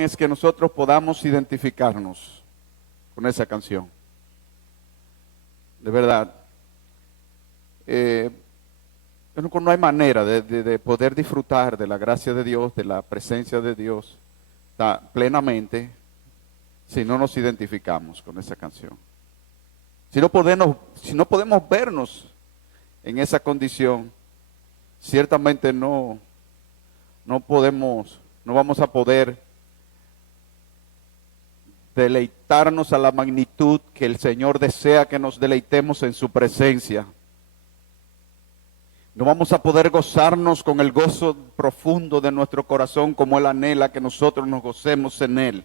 Es que nosotros podamos identificarnos con esa canción. De verdad. No hay manera de poder disfrutar de la gracia de Dios, de la presencia de Dios plenamente, si no nos identificamos con esa canción. Si no podemos vernos en esa condición, ciertamente no vamos a poder deleitarnos a la magnitud que el Señor desea que nos deleitemos en su presencia. No vamos a poder gozarnos con el gozo profundo de nuestro corazón como Él anhela que nosotros nos gocemos en Él.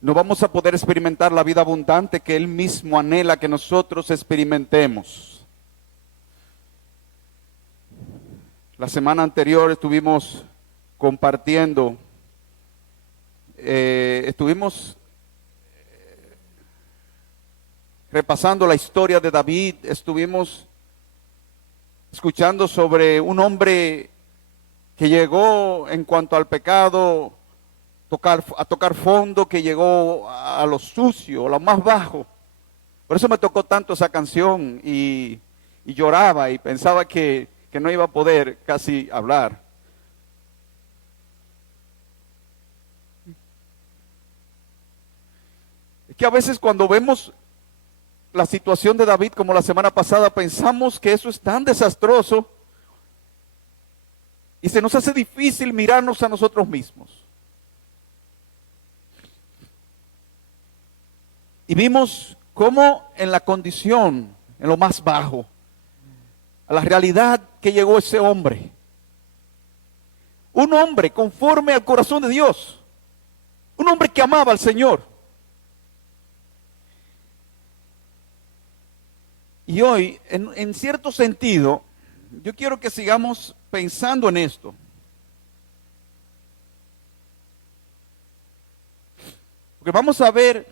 No vamos a poder experimentar la vida abundante que Él mismo anhela que nosotros experimentemos. La semana anterior estuvimos compartiendo, estuvimos repasando la historia de David, estuvimos escuchando sobre un hombre que llegó en cuanto al pecado a tocar fondo, que llegó a lo sucio, a lo más bajo. Por eso me tocó tanto esa canción y lloraba y pensaba que no iba a poder casi hablar. Es que a veces cuando vemos la situación de David como la semana pasada, pensamos que eso es tan desastroso y se nos hace difícil mirarnos a nosotros mismos. Y vimos cómo en la condición, en lo más bajo, a la realidad que llegó ese hombre. Un hombre conforme al corazón de Dios. Un hombre que amaba al Señor. Y hoy, en cierto sentido, yo quiero que sigamos pensando en esto. Porque vamos a ver,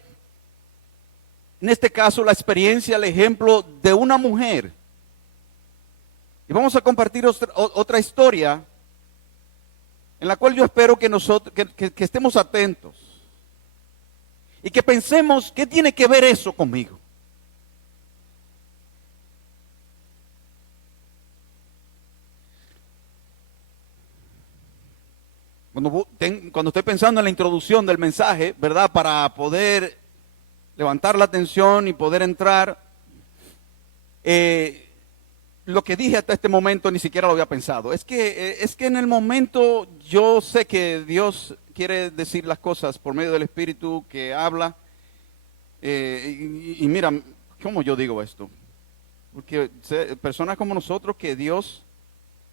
en este caso, la experiencia, el ejemplo de una mujer. Y vamos a compartir otra historia en la cual yo espero que nosotros que estemos atentos. Y que pensemos, ¿qué tiene que ver eso conmigo? Cuando estoy pensando en la introducción del mensaje, ¿verdad? Para poder levantar la atención y poder entrar, lo que dije hasta este momento ni siquiera lo había pensado. Es que en el momento yo sé que Dios quiere decir las cosas por medio del Espíritu que habla. Y mira, ¿cómo yo digo esto? Porque personas como nosotros que Dios,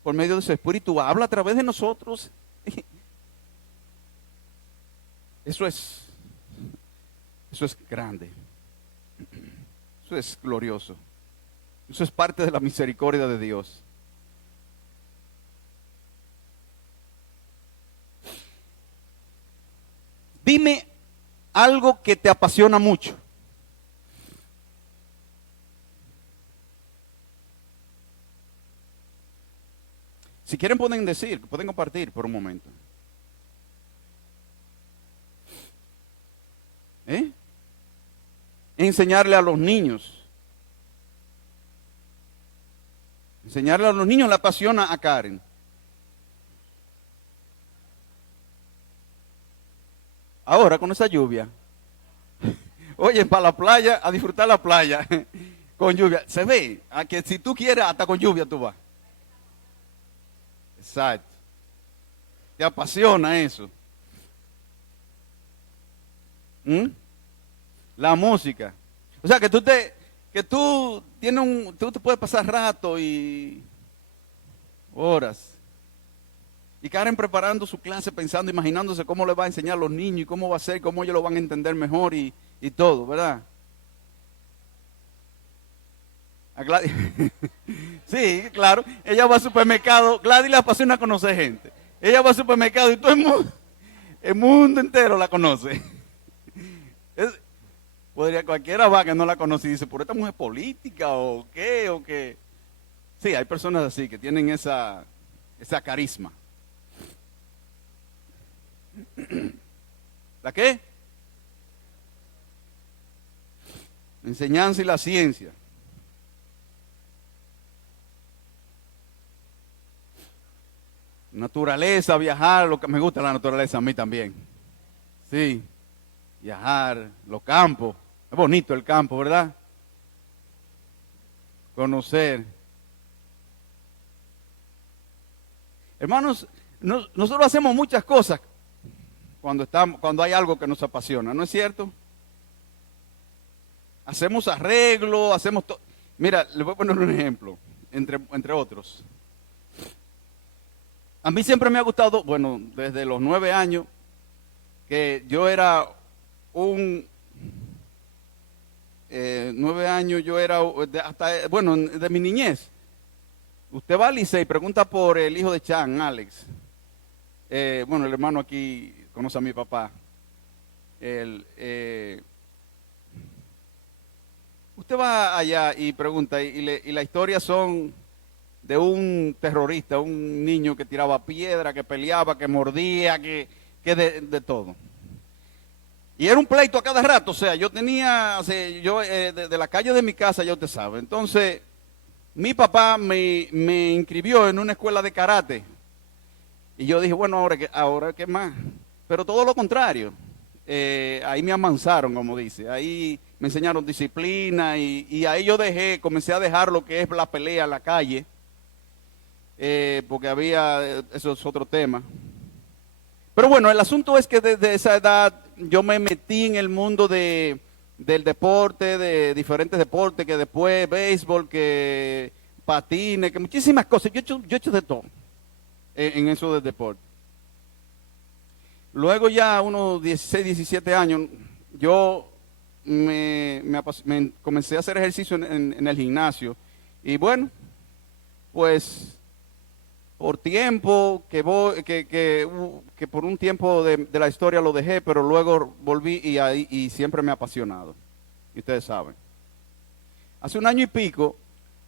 por medio de su Espíritu, habla a través de nosotros. Eso es grande. Eso es glorioso. Eso es parte de la misericordia de Dios. Dime algo que te apasiona mucho. Si quieren pueden decir, pueden compartir por un momento. Enseñarle a los niños. Enseñarle a los niños le apasiona a Karen. Ahora con esa lluvia. Oye, para la playa, a disfrutar la playa con lluvia. Se ve, a que si tú quieres, hasta con lluvia tú vas. Exacto. Te apasiona eso. La música. O sea, que tú te puedes pasar rato y horas. Y Karen preparando su clase, pensando, imaginándose cómo le va a enseñar a los niños y cómo va a ser, cómo ellos lo van a entender mejor y todo, ¿verdad? A Gladys. Sí, claro. Ella va al supermercado. Gladys le apasiona conocer gente. Ella va al supermercado y todo el mundo entero la conoce. Cualquiera va que no la conoce y dice, ¿por esta mujer política o qué? Sí, hay personas así que tienen esa carisma. ¿La qué? La enseñanza y la ciencia. Naturaleza, viajar, lo que me gusta la naturaleza a mí también. Sí, viajar, los campos. Es bonito el campo, ¿verdad? Conocer. Hermanos, nosotros hacemos muchas cosas cuando hay algo que nos apasiona, ¿no es cierto? Hacemos arreglo, hacemos todo. Mira, le voy a poner un ejemplo, entre otros. A mí siempre me ha gustado, bueno, desde los 9 años, que yo era 9 años yo era, hasta, bueno, de mi niñez. Usted va al Licey y pregunta por el hijo de Chan, Alex. Bueno, el hermano aquí conoce a mi papá. Usted va allá y pregunta, y la historia son de un terrorista, un niño que tiraba piedra, que peleaba, que mordía, que de todo. Y era un pleito a cada rato, o sea, yo tenía, o sea, yo de la calle de mi casa, ya usted sabe. Entonces, mi papá me inscribió en una escuela de karate. Y yo dije, bueno, ahora qué más. Pero todo lo contrario. Ahí me amansaron, como dice. Ahí me enseñaron disciplina y ahí yo comencé a dejar lo que es la pelea en la calle. Porque eso es otro tema. Pero bueno, el asunto es que desde esa edad yo me metí en el mundo del deporte, de diferentes deportes, que después béisbol, que patines, que muchísimas cosas. Yo he hecho de todo en eso del deporte. Luego ya unos 16, 17 años, yo me comencé a hacer ejercicio en el gimnasio. Y bueno, pues por tiempo, que por un tiempo de la historia lo dejé, pero luego volví y siempre me ha apasionado. Y ustedes saben. Hace un año y pico,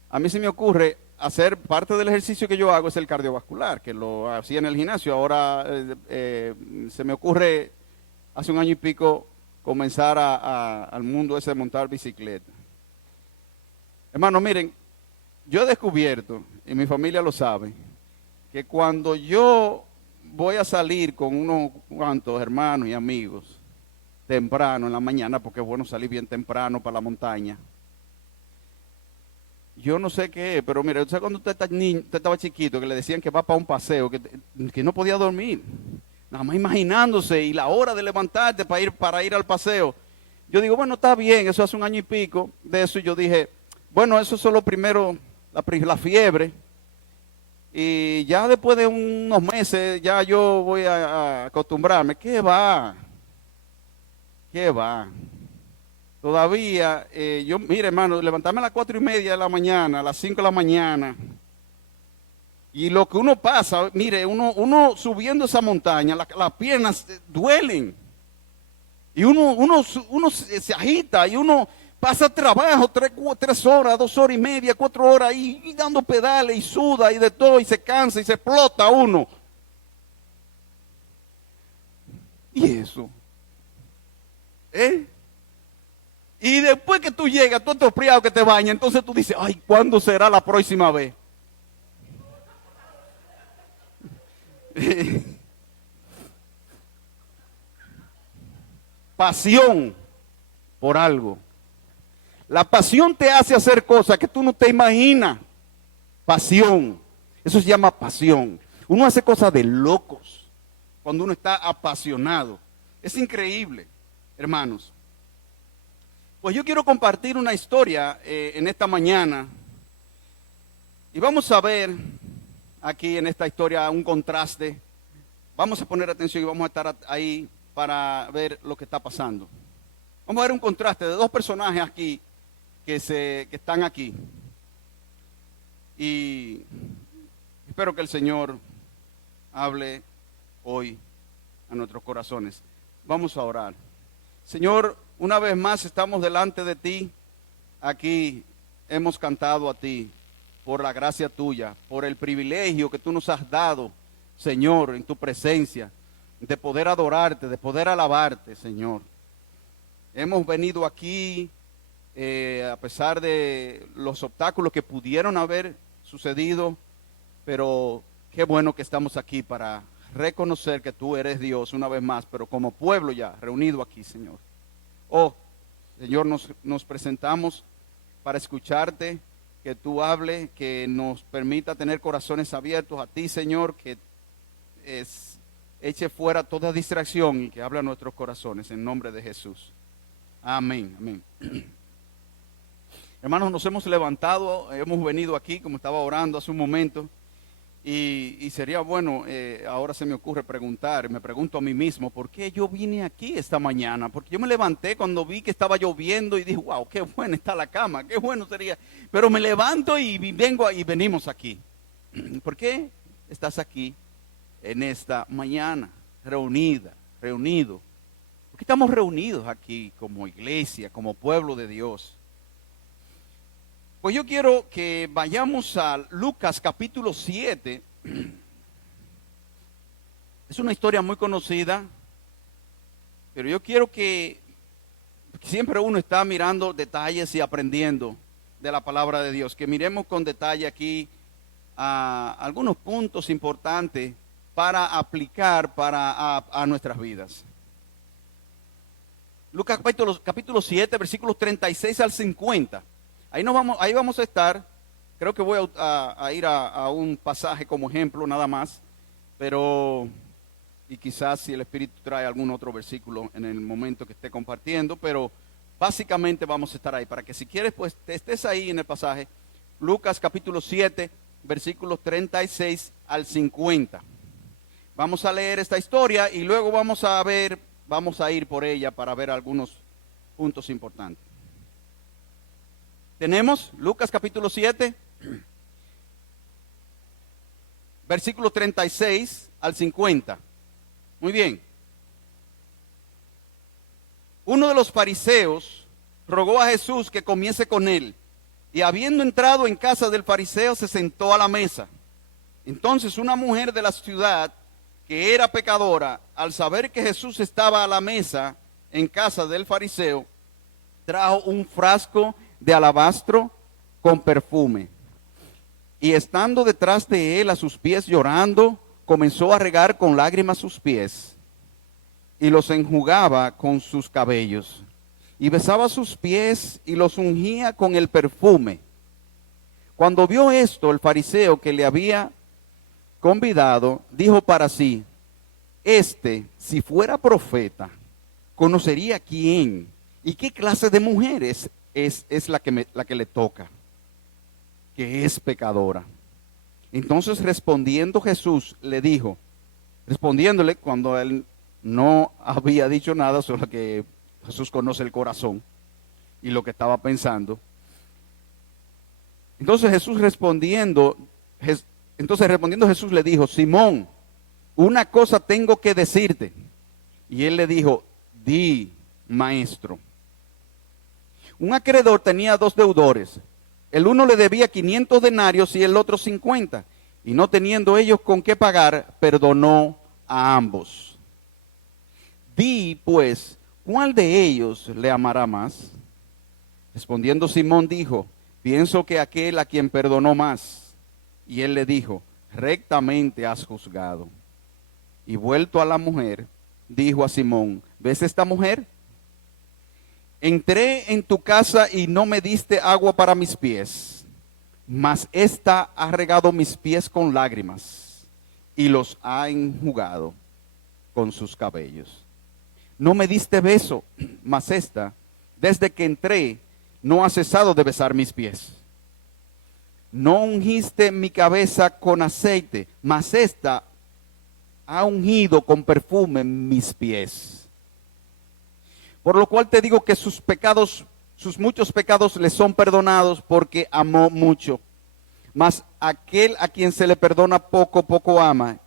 a mí se me ocurre hacer parte del ejercicio que yo hago es el cardiovascular, que lo hacía en el gimnasio. Ahora se me ocurre, hace un año y pico, comenzar al mundo ese de montar bicicleta. Hermano, miren, yo he descubierto, y mi familia lo sabe, que cuando yo voy a salir con unos cuantos hermanos y amigos, temprano en la mañana, porque es bueno salir bien temprano para la montaña, yo no sé qué es, pero mira, usted cuando usted estaba chiquito, que le decían que va para un paseo, que no podía dormir, nada más imaginándose, y la hora de levantarte para ir al paseo. Yo digo, bueno, está bien, eso hace un año y pico de eso, y yo dije, bueno, eso es lo primero, la fiebre, y ya después de unos meses, ya yo voy a acostumbrarme. ¿Qué va? ¿Qué va? Todavía, mire hermano, levantarme a las 4:30 de la mañana, a las 5 de la mañana, y lo que uno pasa, mire, uno subiendo esa montaña, las piernas duelen, y uno se agita, y uno pasa trabajo 3 horas, 2 horas y media, 4 horas, y dando pedales, y suda, y de todo, y se cansa, y se explota uno. ¿Y eso? Y después que tú llegas, tú estropeado que te bañas, entonces tú dices, ay, ¿cuándo será la próxima vez? Pasión por algo. La pasión te hace hacer cosas que tú no te imaginas. Pasión. Eso se llama pasión. Uno hace cosas de locos cuando uno está apasionado. Es increíble, hermanos. Pues yo quiero compartir una historia en esta mañana. Y vamos a ver aquí en esta historia un contraste. Vamos a poner atención y vamos a estar ahí para ver lo que está pasando. Vamos a ver un contraste de dos personajes aquí que están aquí. Y espero que el Señor hable hoy a nuestros corazones. Vamos a orar. Señor, una vez más estamos delante de ti. Aquí hemos cantado a ti por la gracia tuya, por el privilegio que tú nos has dado, Señor, en tu presencia, de poder adorarte, de poder alabarte, Señor. Hemos venido aquí a pesar de los obstáculos que pudieron haber sucedido, pero qué bueno que estamos aquí para reconocer que tú eres Dios una vez más, pero como pueblo ya reunido aquí, Señor. Oh, Señor, nos presentamos para escucharte, que tú hables, que nos permita tener corazones abiertos a ti, Señor, que eche fuera toda distracción y que hable a nuestros corazones en nombre de Jesús. Amén, amén. Hermanos, nos hemos levantado, hemos venido aquí, como estaba orando hace un momento, y sería bueno, ahora se me ocurre preguntar, me pregunto a mí mismo, ¿por qué yo vine aquí esta mañana? Porque yo me levanté cuando vi que estaba lloviendo y dije, wow, qué buena está la cama, qué bueno sería. Pero me levanto y vengo y venimos aquí. ¿Por qué estás aquí en esta mañana, reunido? ¿Por qué estamos reunidos aquí como iglesia, como pueblo de Dios? Pues yo quiero que vayamos a Lucas capítulo 7. Es una historia muy conocida, pero yo quiero que siempre uno está mirando detalles y aprendiendo de la palabra de Dios, que miremos con detalle aquí algunos puntos importantes para aplicar a nuestras vidas. Lucas capítulo 7, versículos 36 al 50. Ahí vamos a estar. Creo que voy a ir a un pasaje como ejemplo nada más, y quizás si el Espíritu trae algún otro versículo en el momento que esté compartiendo, pero básicamente vamos a estar ahí, para que si quieres pues te estés ahí en el pasaje. Lucas capítulo 7, versículos 36 al 50. Vamos a leer esta historia y luego vamos a ir por ella para ver algunos puntos importantes. Tenemos Lucas capítulo 7, versículos 36 al 50. Muy bien. Uno de los fariseos rogó a Jesús que comiese con él, y habiendo entrado en casa del fariseo se sentó a la mesa. Entonces una mujer de la ciudad, que era pecadora, al saber que Jesús estaba a la mesa en casa del fariseo, trajo un frasco de alabastro con perfume, y estando detrás de él a sus pies llorando, comenzó a regar con lágrimas sus pies, y los enjugaba con sus cabellos, y besaba sus pies y los ungía con el perfume. Cuando vio esto, el fariseo que le había convidado, dijo para sí: si fuera profeta, conocería quién y qué clase de mujer es la que le toca, que es pecadora. Entonces respondiendo Jesús le dijo, respondiéndole cuando él no había dicho nada, solo que Jesús conoce el corazón y lo que estaba pensando. Entonces respondiendo Jesús le dijo: Simón, una cosa tengo que decirte. Y él le dijo: di, maestro. Un acreedor tenía 2 deudores. El uno le debía 500 denarios y el otro 50. Y no teniendo ellos con qué pagar, perdonó a ambos. Di, pues, ¿cuál de ellos le amará más? Respondiendo Simón dijo: pienso que aquel a quien perdonó más. Y él le dijo: rectamente has juzgado. Y vuelto a la mujer, dijo a Simón: ¿ves esta mujer? Entré en tu casa y no me diste agua para mis pies, mas ésta ha regado mis pies con lágrimas y los ha enjugado con sus cabellos. No me diste beso, mas ésta, desde que entré, no ha cesado de besar mis pies. No ungiste mi cabeza con aceite, mas ésta ha ungido con perfume mis pies. Por lo cual te digo que sus muchos pecados le son perdonados, porque amó mucho. Mas aquel a quien se le perdona poco, poco ama.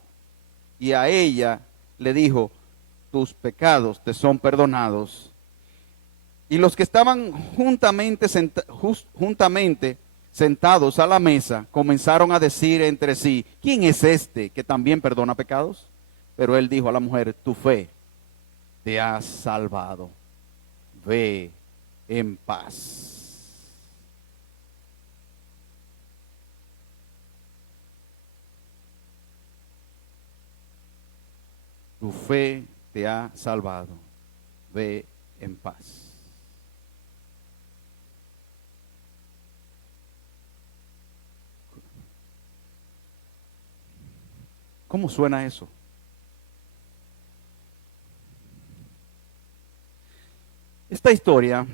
Y a ella le dijo: tus pecados te son perdonados. Y los que estaban juntamente sentados a la mesa comenzaron a decir entre sí: ¿quién es este que también perdona pecados? Pero él dijo a la mujer, tu fe te ha salvado. Ve en paz. Tu fe te ha salvado. Ve en paz. ¿Cómo suena eso? Esta historia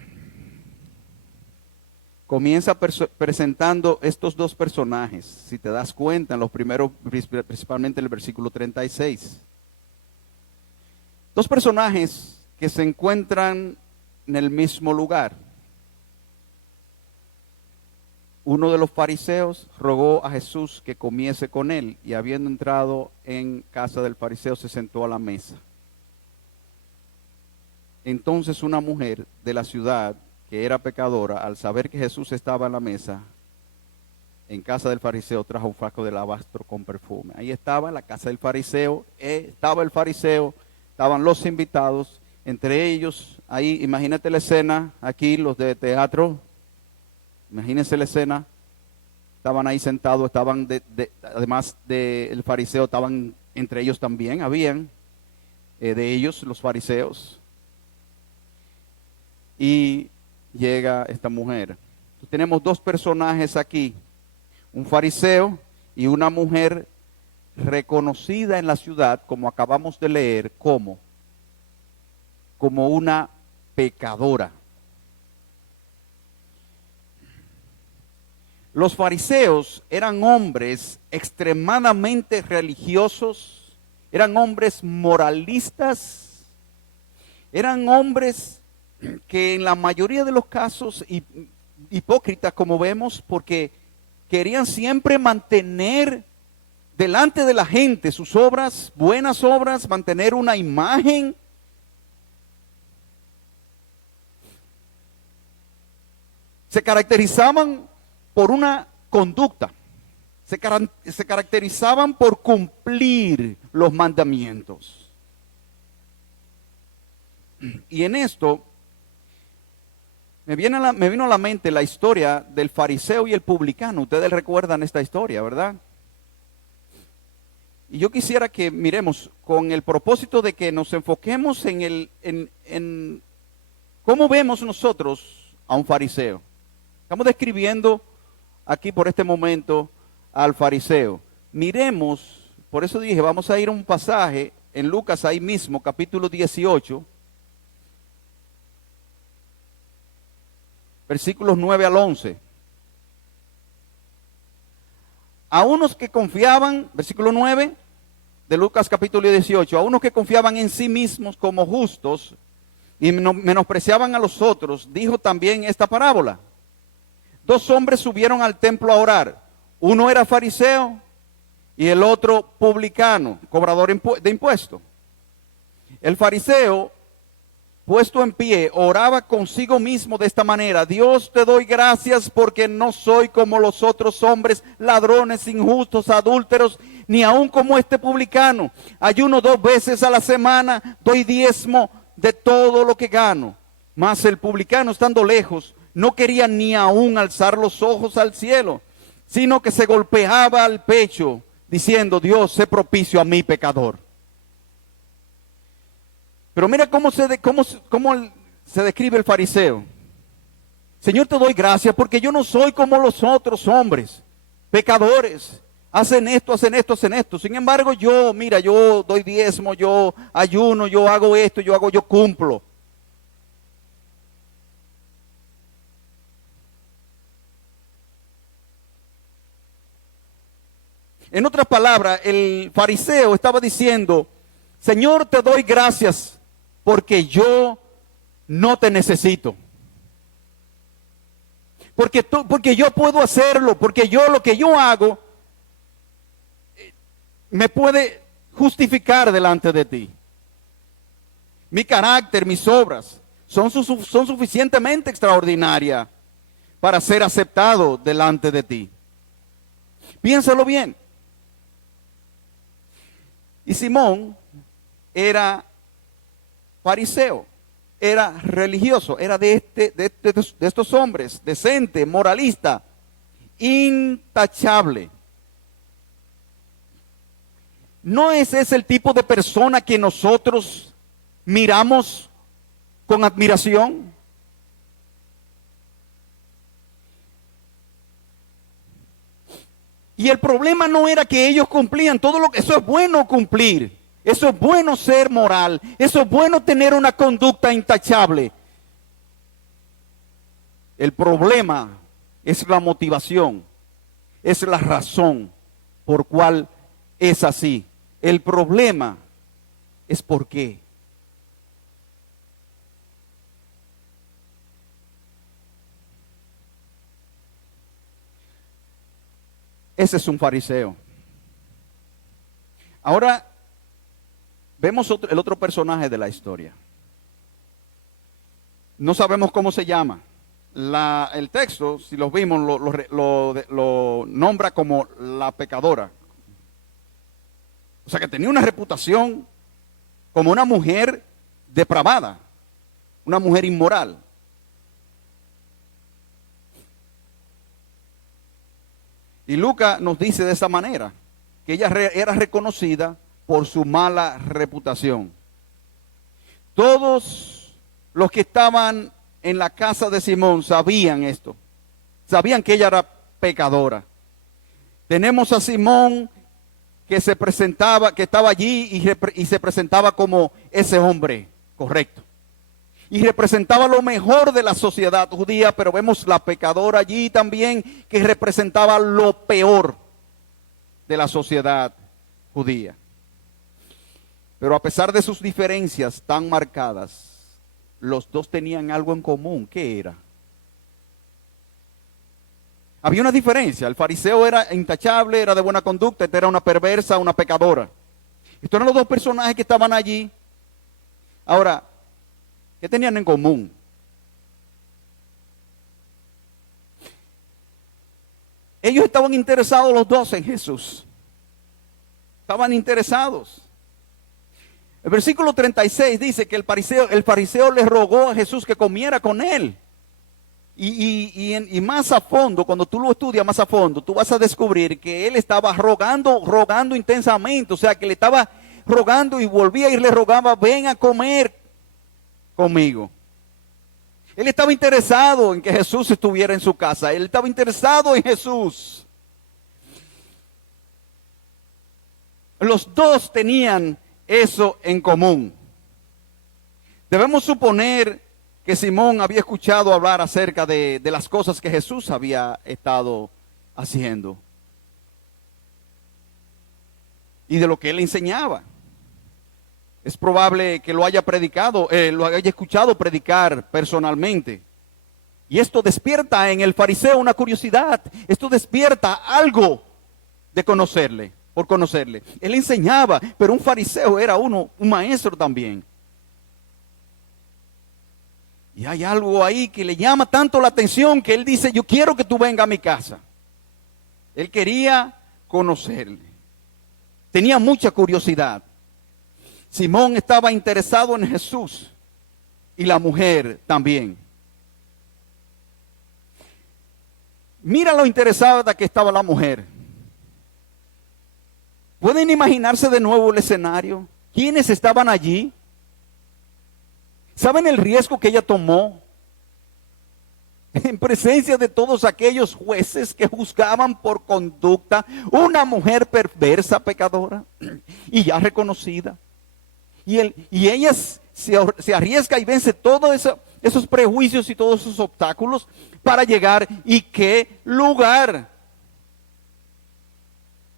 comienza presentando estos dos personajes, si te das cuenta, en los primeros, principalmente en el versículo 36. Dos personajes que se encuentran en el mismo lugar. Uno de los fariseos rogó a Jesús que comiese con él, y habiendo entrado en casa del fariseo se sentó a la mesa. Entonces una mujer de la ciudad que era pecadora, al saber que Jesús estaba en la mesa, en casa del fariseo, trajo un frasco de alabastro con perfume. Ahí estaba la casa del fariseo, estaba el fariseo, estaban los invitados, entre ellos, ahí, imagínate la escena, aquí los de teatro, imagínense la escena, estaban ahí sentados, estaban, además del fariseo, estaban entre ellos también, habían de ellos los fariseos. Y llega esta mujer. Entonces, tenemos dos personajes aquí, un fariseo y una mujer reconocida en la ciudad, como acabamos de leer, como una pecadora. Los fariseos eran hombres extremadamente religiosos, eran hombres moralistas, eran hombres que en la mayoría de los casos hipócritas, como vemos, porque querían siempre mantener delante de la gente sus obras, buenas obras, mantener una imagen. Se caracterizaban por una conducta, se caracterizaban por cumplir los mandamientos. Y en esto me vino a la mente la historia del fariseo y el publicano. Ustedes recuerdan esta historia, ¿verdad? Y yo quisiera que miremos con el propósito de que nos enfoquemos en cómo vemos nosotros a un fariseo. Estamos describiendo aquí por este momento al fariseo. Miremos, por eso dije, vamos a ir a un pasaje en Lucas ahí mismo, capítulo 18. Versículos 9 al 11. A unos que confiaban, versículo 9 de Lucas capítulo 18, a unos que confiaban en sí mismos como justos y menospreciaban a los otros, dijo también esta parábola. Dos hombres subieron al templo a orar. Uno era fariseo y el otro publicano, cobrador de impuestos. El fariseo, puesto en pie, oraba consigo mismo de esta manera: Dios, te doy gracias porque no soy como los otros hombres, ladrones, injustos, adúlteros, ni aun como este publicano. Ayuno 2 veces a la semana, doy diezmo de todo lo que gano. Mas el publicano, estando lejos, no quería ni aun alzar los ojos al cielo, sino que se golpeaba al pecho, diciendo: Dios, sé propicio a mi pecador. Pero mira cómo se describe el fariseo. Señor, te doy gracias porque yo no soy como los otros hombres, pecadores. Hacen esto, hacen esto, hacen esto. Sin embargo, yo doy diezmo, yo ayuno, yo hago esto, yo cumplo. En otras palabras, el fariseo estaba diciendo: Señor, te doy gracias porque yo no te necesito. Porque yo puedo hacerlo, porque lo que yo hago me puede justificar delante de ti. Mi carácter, mis obras son suficientemente extraordinarias para ser aceptado delante de ti. Piénsalo bien. Y Simón, era fariseo, era religioso, era de estos hombres, decente, moralista, intachable. ¿No es ese el tipo de persona que nosotros miramos con admiración? Y el problema no era que ellos cumplían todo lo que... Eso es bueno cumplir, eso es bueno ser moral, eso es bueno tener una conducta intachable. El problema es la motivación, es la razón por cual es así. El problema es por qué. Ese es un fariseo. Ahora vemos el otro personaje de la historia. No sabemos cómo se llama. El texto, si lo vimos, lo nombra como la pecadora. O sea que tenía una reputación como una mujer depravada, una mujer inmoral. Y Lucas nos dice de esa manera, que ella era reconocida por su mala reputación. Todos los que estaban en la casa de Simón sabían esto, sabían que ella era pecadora. Tenemos a Simón que se presentaba, que estaba allí y se presentaba como ese hombre correcto. Y representaba lo mejor de la sociedad judía, pero vemos la pecadora allí también que representaba lo peor de la sociedad judía. Pero a pesar de sus diferencias tan marcadas, los dos tenían algo en común. ¿Qué era? Había una diferencia. El fariseo era intachable, era de buena conducta, esta era una perversa, una pecadora. Estos eran los dos personajes que estaban allí. Ahora, ¿qué tenían en común? Ellos estaban interesados los dos en Jesús. Estaban interesados. El versículo 36 dice que el fariseo le rogó a Jesús que comiera con él. Y más a fondo, cuando tú lo estudias más a fondo, tú vas a descubrir que él estaba rogando intensamente. O sea, que le estaba rogando y volvía y le rogaba, ven a comer conmigo. Él estaba interesado en que Jesús estuviera en su casa. Él estaba interesado en Jesús. Los dos tenían eso en común. Debemos suponer que Simón había escuchado hablar acerca de las cosas que Jesús había estado haciendo y de lo que él enseñaba. Es probable que lo haya predicado, lo haya escuchado predicar personalmente. Y esto despierta en el fariseo una curiosidad. Esto despierta algo de conocerle, por conocerle. Él enseñaba, pero un fariseo era un maestro también. Y hay algo ahí que le llama tanto la atención que él dice, yo quiero que tú vengas a mi casa. Él quería conocerle. Tenía mucha curiosidad. Simón estaba interesado en Jesús y la mujer también. Mira lo interesada que estaba la mujer. ¿Pueden imaginarse de nuevo el escenario? ¿Quiénes estaban allí? ¿Saben el riesgo que ella tomó? En presencia de todos aquellos jueces que juzgaban por conducta una mujer perversa, pecadora y ya reconocida. Y ella se arriesga y vence todos esos prejuicios y todos esos obstáculos para llegar. ¿Y qué lugar?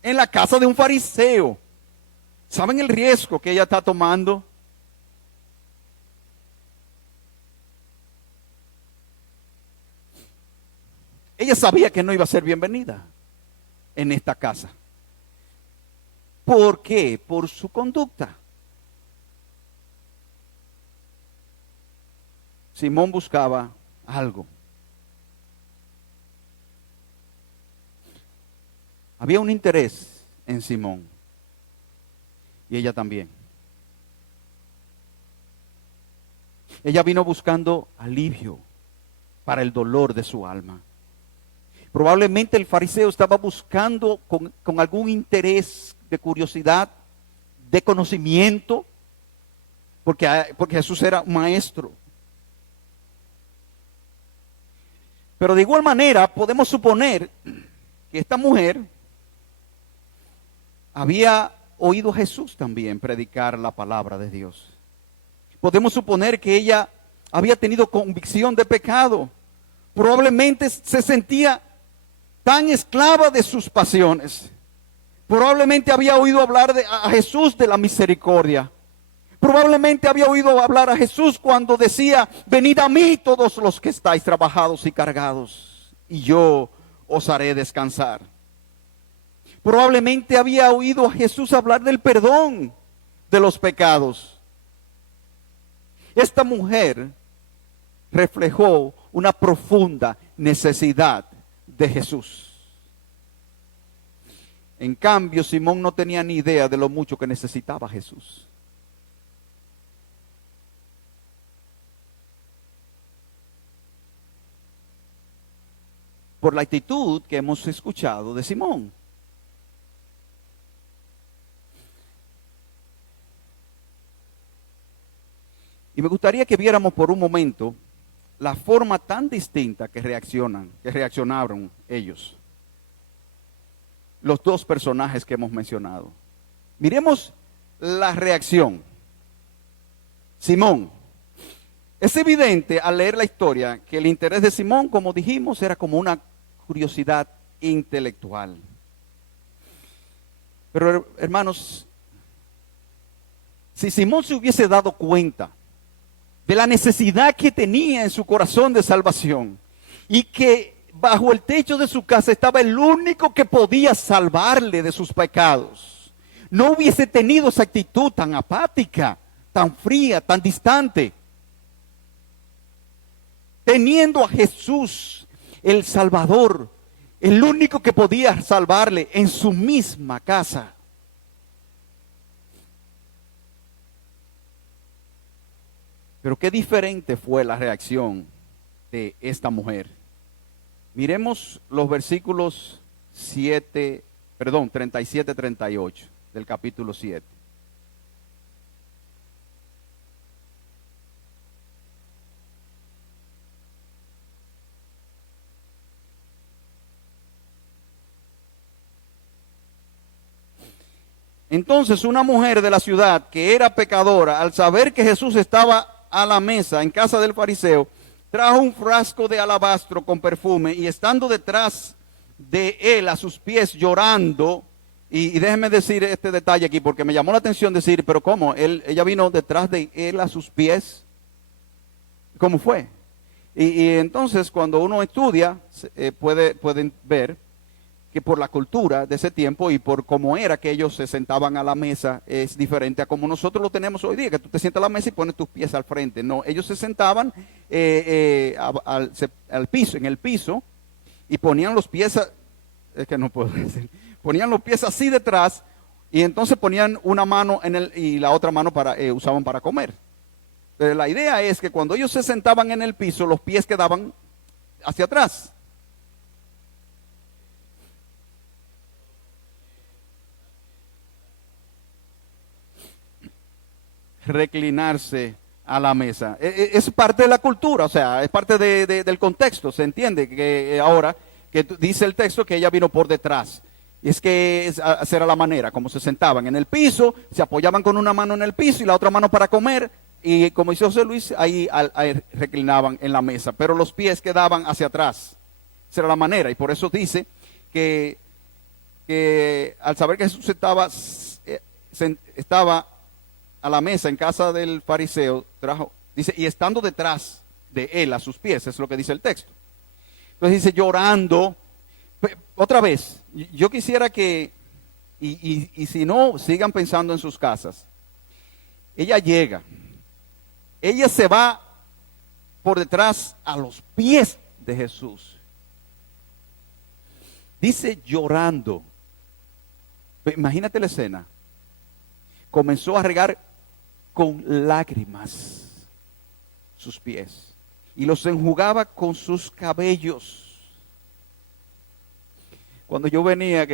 En la casa de un fariseo. ¿Saben el riesgo que ella está tomando? Ella sabía que no iba a ser bienvenida en esta casa. ¿Por qué? Por su conducta. Simón buscaba algo. Había un interés en Simón. Y ella también. Ella vino buscando alivio para el dolor de su alma. Probablemente el fariseo estaba buscando con algún interés de curiosidad, de conocimiento, porque Jesús era un maestro. Pero de igual manera podemos suponer que esta mujer había oído a Jesús también predicar la palabra de Dios. Podemos suponer que ella había tenido convicción de pecado. Probablemente se sentía tan esclava de sus pasiones. Probablemente había oído hablar a Jesús de la misericordia. Probablemente había oído hablar a Jesús cuando decía: venid a mí todos los que estáis trabajados y cargados, y yo os haré descansar. Probablemente había oído a Jesús hablar del perdón de los pecados. Esta mujer reflejó una profunda necesidad de Jesús. En cambio, Simón no tenía ni idea de lo mucho que necesitaba Jesús. Por la actitud que hemos escuchado de Simón. Y me gustaría que viéramos por un momento la forma tan distinta que reaccionaron ellos. Los dos personajes que hemos mencionado. Miremos la reacción. Simón. Es evidente al leer la historia que el interés de Simón, como dijimos, era como una curiosidad intelectual. Pero hermanos, si Simón se hubiese dado cuenta de la necesidad que tenía en su corazón de salvación y que bajo el techo de su casa estaba el único que podía salvarle de sus pecados, no hubiese tenido esa actitud tan apática, tan fría, tan distante. Teniendo a Jesús, el Salvador, el único que podía salvarle en su misma casa. Pero qué diferente fue la reacción de esta mujer. Miremos los versículos 37-38 del capítulo 7. Entonces una mujer de la ciudad que era pecadora, al saber que Jesús estaba a la mesa en casa del fariseo, trajo un frasco de alabastro con perfume y estando detrás de él a sus pies llorando, y déjenme decir este detalle aquí porque me llamó la atención decir, pero ¿cómo? Ella vino detrás de él a sus pies. ¿Cómo fue? Y entonces cuando uno estudia, pueden ver que por la cultura de ese tiempo y por cómo era que ellos se sentaban a la mesa, es diferente a como nosotros lo tenemos hoy día, que tú te sientas a la mesa y pones tus pies al frente. No, ellos se sentaban al piso, en el piso, y ponían los pies, es que no puedo decir, ponían los pies así detrás, y entonces ponían una mano y la otra mano usaban para comer. Pero la idea es que cuando ellos se sentaban en el piso, los pies quedaban hacia atrás. Reclinarse a la mesa. Es parte de la cultura, o sea, es parte del contexto. Se entiende que ahora que dice el texto que ella vino por detrás. Y es que esa era la manera, como se sentaban en el piso, se apoyaban con una mano en el piso y la otra mano para comer. Y como dice José Luis, ahí reclinaban en la mesa, pero los pies quedaban hacia atrás. Esa era la manera. Y por eso dice que al saber que Jesús estaba a la mesa en casa del fariseo, dice, y estando detrás de él a sus pies, es lo que dice el texto. Entonces dice, llorando. Otra vez, yo quisiera que, y si no, sigan pensando en sus casas. Ella llega, ella se va por detrás a los pies de Jesús. Dice llorando. Imagínate la escena. Comenzó a regar con lágrimas sus pies y los enjugaba con sus cabellos. Cuando yo venía,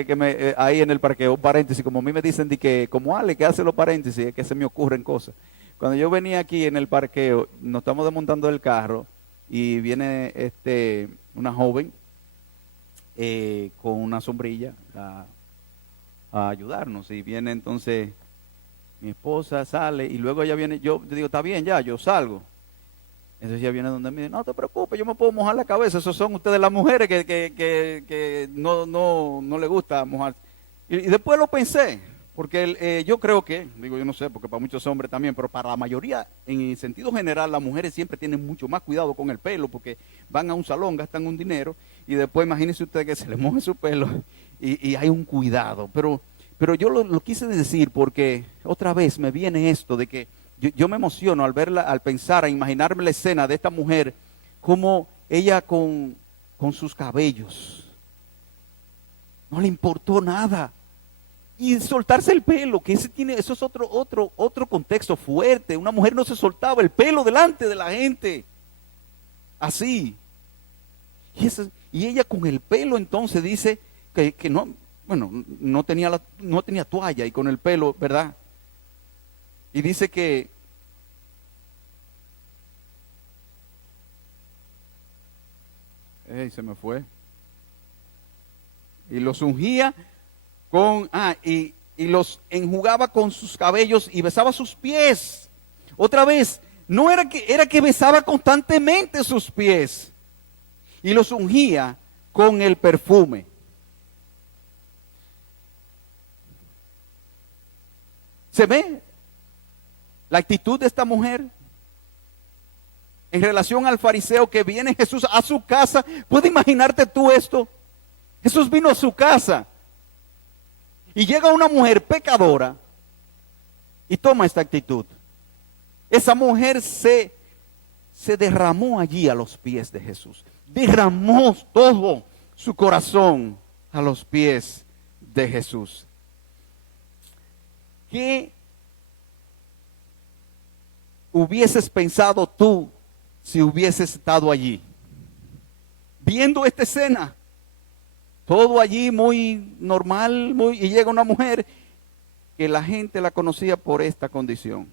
ahí en el parqueo, un paréntesis, como a mí me dicen como Ale, que hace los paréntesis, es que se me ocurren cosas. Cuando yo venía aquí en el parqueo, nos estamos desmontando del carro y viene una joven con una sombrilla a ayudarnos. Y viene entonces mi esposa, sale y luego ella viene, yo digo, está bien ya, yo salgo. Entonces ella viene donde me dice, no te preocupes, yo me puedo mojar la cabeza, esos son ustedes las mujeres que no le gusta mojar. Y después lo pensé, porque yo creo que, digo yo no sé, porque para muchos hombres también, pero para la mayoría, en el sentido general, las mujeres siempre tienen mucho más cuidado con el pelo, porque van a un salón, gastan un dinero, y después imagínense usted que se le moje su pelo, y hay un cuidado. Pero yo lo quise decir porque otra vez me viene esto de que yo me emociono al verla, al pensar, a imaginarme la escena de esta mujer, como ella con sus cabellos, no le importó nada. Y soltarse el pelo, que eso es otro contexto fuerte. Una mujer no se soltaba el pelo delante de la gente, así. Y ella con el pelo entonces dice que no, bueno, no tenía toalla y con el pelo, ¿verdad? Y dice que se me fue. Y los ungía y los enjugaba con sus cabellos y besaba sus pies. Otra vez, no era que besaba constantemente sus pies y los ungía con el perfume. ¿Se ve la actitud de esta mujer en relación al fariseo que viene Jesús a su casa? ¿Puedes imaginarte tú esto? Jesús vino a su casa y llega una mujer pecadora y toma esta actitud. Esa mujer se derramó allí a los pies de Jesús. Derramó todo su corazón a los pies de Jesús. ¿Qué hubieses pensado tú si hubieses estado allí? Viendo esta escena, todo allí muy normal, y llega una mujer que la gente la conocía por esta condición.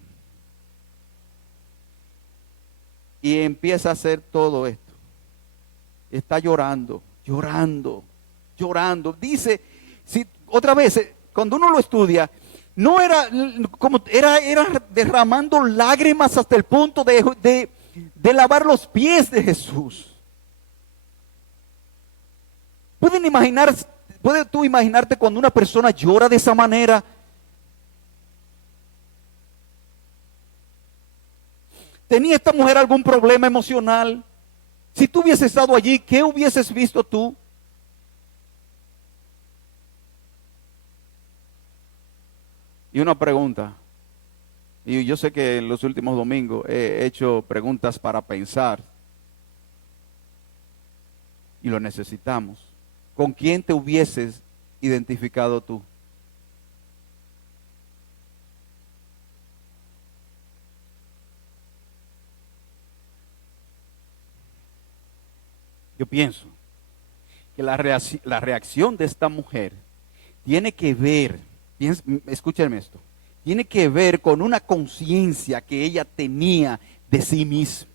Y empieza a hacer todo esto. Está llorando. Dice, otra vez, cuando uno lo estudia, no era como era derramando lágrimas hasta el punto de lavar los pies de Jesús. ¿Puedes tú imaginarte cuando una persona llora de esa manera? ¿Tenía esta mujer algún problema emocional? Si tú hubieses estado allí, ¿qué hubieses visto tú? Y una pregunta, y yo sé que en los últimos domingos he hecho preguntas para pensar, y lo necesitamos. ¿Con quién te hubieses identificado tú? Yo pienso que la reacción de esta mujer tiene que ver, escúchenme esto, tiene que ver con una conciencia que ella tenía de sí misma.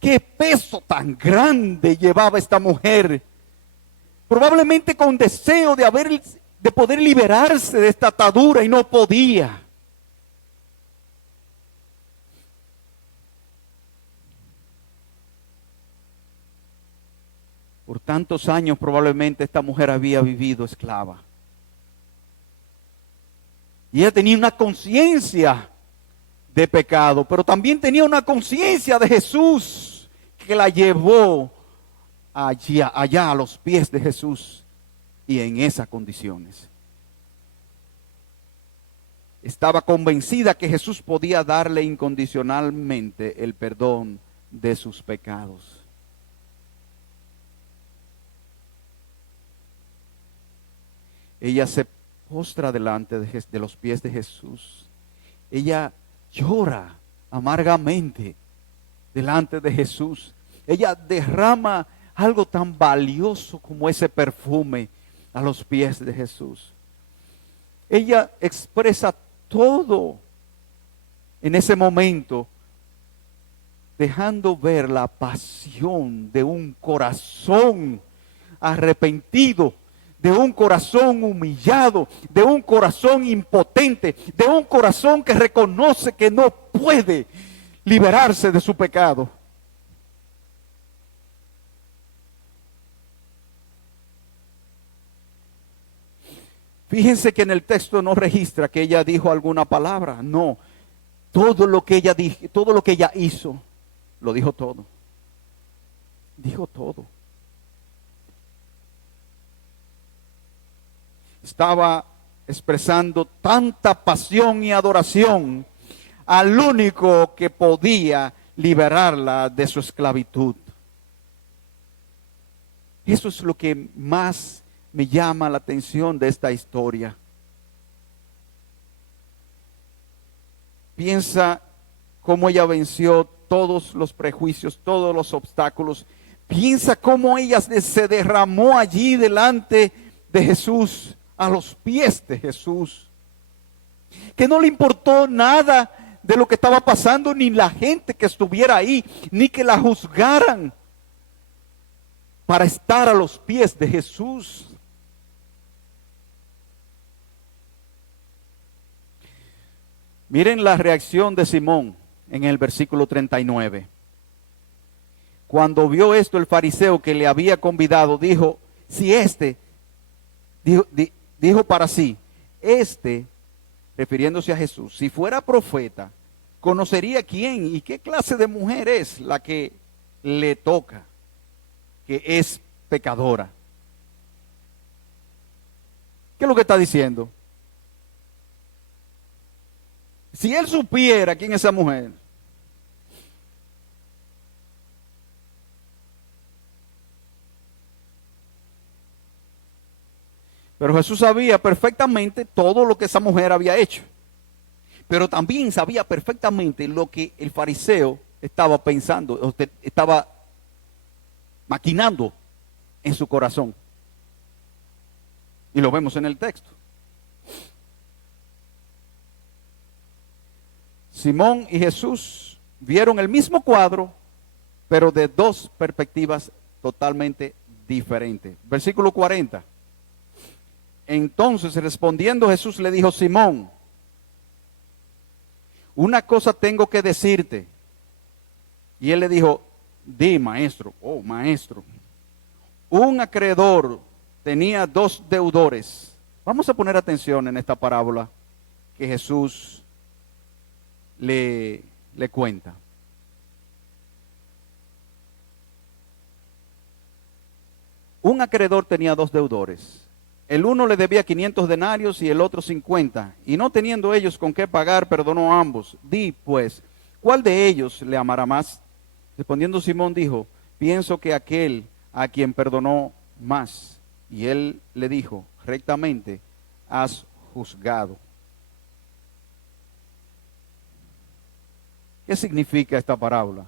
¿Qué peso tan grande llevaba esta mujer? Probablemente con deseo de poder liberarse de esta atadura y no podía. Por tantos años probablemente esta mujer había vivido esclava. Y ella tenía una conciencia de pecado, pero también tenía una conciencia de Jesús que la llevó allá a los pies de Jesús y en esas condiciones. Estaba convencida que Jesús podía darle incondicionalmente el perdón de sus pecados. Ella se postra delante de los pies de Jesús. Ella llora amargamente delante de Jesús. Ella derrama algo tan valioso como ese perfume a los pies de Jesús. Ella expresa todo en ese momento, dejando ver la pasión de un corazón arrepentido, de un corazón humillado, de un corazón impotente, de un corazón que reconoce que no puede liberarse de su pecado. Fíjense que en el texto no registra que ella dijo alguna palabra, no. Todo lo que ella dijo, todo lo que ella hizo, lo dijo todo. Dijo todo. Estaba expresando tanta pasión y adoración al único que podía liberarla de su esclavitud. Eso es lo que más me llama la atención de esta historia. Piensa cómo ella venció todos los prejuicios, todos los obstáculos. Piensa cómo ella se derramó allí delante de Jesús, a los pies de Jesús. Que no le importó nada de lo que estaba pasando, ni la gente que estuviera ahí, ni que la juzgaran, para estar a los pies de Jesús. Miren la reacción de Simón en el versículo 39. Cuando vio esto el fariseo que le había convidado, dijo, si dijo para sí, refiriéndose a Jesús, si fuera profeta, conocería quién y qué clase de mujer es la que le toca, que es pecadora. ¿Qué es lo que está diciendo? Si él supiera quién es esa mujer, pero Jesús sabía perfectamente todo lo que esa mujer había hecho. Pero también sabía perfectamente lo que el fariseo estaba pensando, estaba maquinando en su corazón. Y lo vemos en el texto. Simón y Jesús vieron el mismo cuadro, pero de dos perspectivas totalmente diferentes. Versículo 40. Entonces, respondiendo Jesús le dijo, Simón, una cosa tengo que decirte. Y él le dijo, di, maestro. Oh, maestro. Un acreedor tenía dos deudores. Vamos a poner atención en esta parábola que Jesús le cuenta. Un acreedor tenía dos deudores. El uno le debía 500 denarios y el otro 50. Y no teniendo ellos con qué pagar, perdonó a ambos. Di, pues, ¿cuál de ellos le amará más? Respondiendo Simón dijo, pienso que aquel a quien perdonó más. Y él le dijo, rectamente has juzgado. ¿Qué significa esta parábola?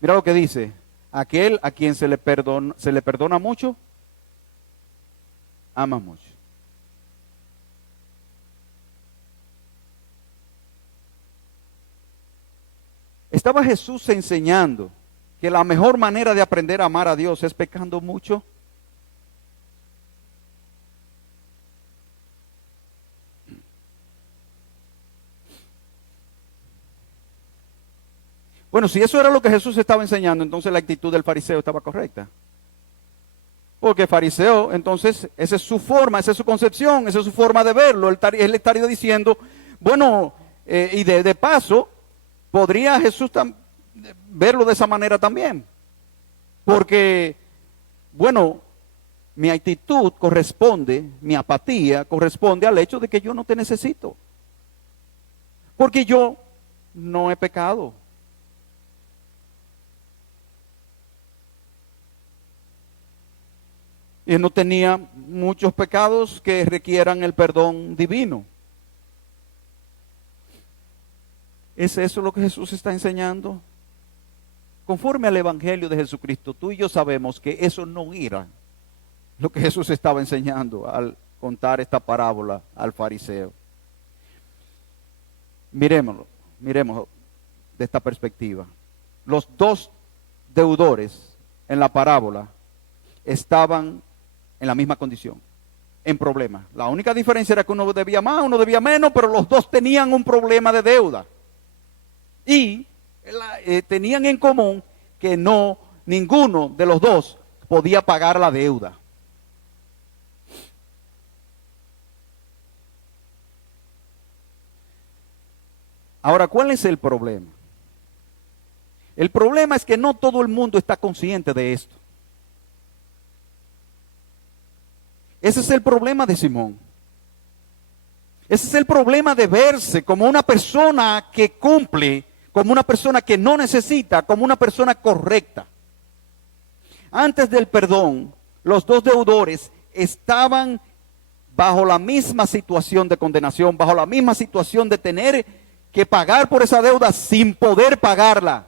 Mira lo que dice, aquel a quien se le perdona mucho, ama mucho. ¿Estaba Jesús enseñando que la mejor manera de aprender a amar a Dios es pecando mucho? Bueno, si eso era lo que Jesús estaba enseñando, entonces la actitud del fariseo estaba correcta. Porque el fariseo, entonces, esa es su forma, esa es su concepción, esa es su forma de verlo. Él estaría diciendo, bueno, y de paso, podría Jesús verlo de esa manera también. Porque, bueno, mi actitud corresponde, mi apatía corresponde al hecho de que yo no te necesito. Porque yo no he pecado. Y no tenía muchos pecados que requieran el perdón divino. ¿Es eso lo que Jesús está enseñando? Conforme al Evangelio de Jesucristo, tú y yo sabemos que eso no era lo que Jesús estaba enseñando al contar esta parábola al fariseo. Miremoslo de esta perspectiva. Los dos deudores en la parábola estaban en la misma condición, en problemas. La única diferencia era que uno debía más, uno debía menos, pero los dos tenían un problema de deuda. Y tenían en común que ninguno de los dos podía pagar la deuda. Ahora, ¿cuál es el problema? El problema es que no todo el mundo está consciente de esto. Ese es el problema de Simón. Ese es el problema de verse como una persona que cumple, como una persona que no necesita, como una persona correcta. Antes del perdón, los dos deudores estaban bajo la misma situación de condenación, bajo la misma situación de tener que pagar por esa deuda sin poder pagarla.